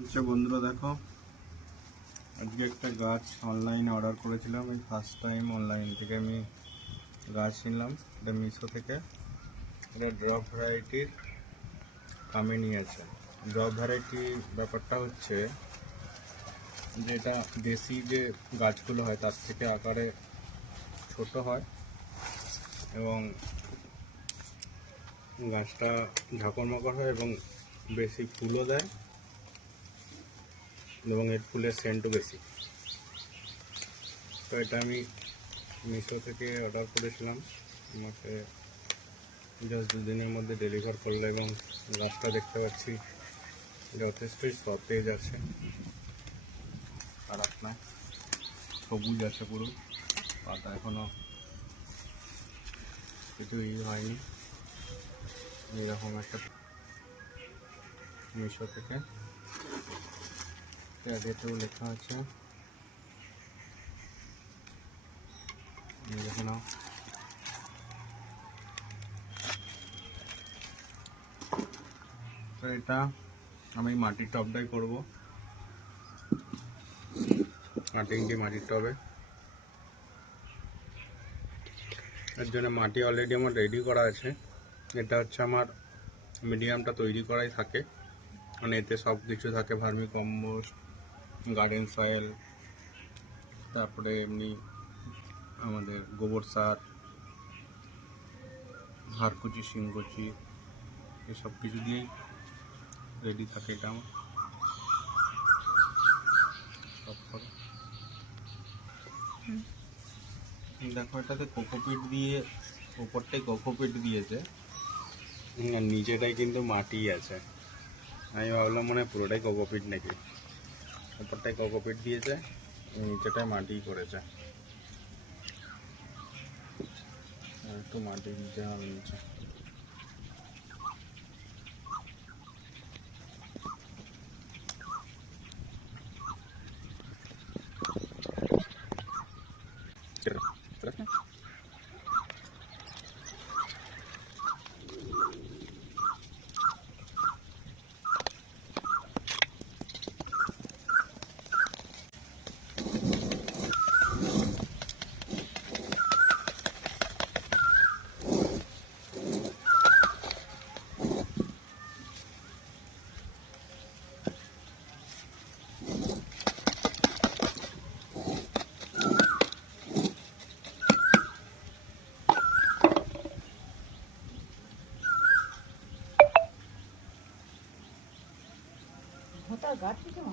আচ্ছা বন্ধুরা দেখো, আজকে একটা গাছ অনলাইনে অর্ডার করেছিলাম। এই ফার্স্ট টাইম অনলাইন থেকে আমি গাছ নিলাম। এটা মিশো থেকে। এটা ড্রপ ভ্যারাইটির কামে নিয়েছে। ড্রপ ভ্যারাইটি ব্যাপারটা হচ্ছে যে এটা দেশি যে গাছগুলো হয় তার থেকে আকারে ছোট হয় এবং গাছটা ঝাঁকড় মাকড় হয় এবং বেশি ফুলও দেয় এবং এর ফুলের সেন্টও বেশি। তো এটা আমি মিশো থেকে অর্ডার করেছিলাম। আমাকে জাস্ট 2 দিনের মধ্যে ডেলিভার করলো এবং গাছটা দেখতে পাচ্ছি যথেষ্টই সতেজ আছে, খারাপ না, সবুজ আছে পুরো। পাতা এখনো কিছু হয়নি। এরকম একটা মিশো থেকে ট্যাগেতেও লেখা আছে, দেখে নাও। তো এটা আমি মাটির টবটাই করবো, মাটির টবে। এর জন্য মাটি অলরেডি আমার রেডি করা আছে। এটা হচ্ছে আমার মিডিয়ামটা তৈরি করাই থাকে, মানে এতে সব কিছু থাকে, ভার্মি কম্পোস্ট, গার্ডেন সয়েল, তারপরে এমনি আমাদের গোবর সার, হাড়কুচি, শিংকুচি, এসব কিছু দিয়েই রেডি থাকে এটা আমার সব করে। দেখো, এটাতে কোকোপিট দিয়ে, উপরটাই কোকোপিট দিয়েছে আর নিচেটাই কিন্তু মাটি আছে। আমি ভাবলাম মনে হয় পুরোটাই কোকোপিট নাকি। উপরটাই কোকোপিট দিয়েছে, নিচেটাই মাটি করেছে। আর একটু মাটি দিতে হবে নিচে। গাছ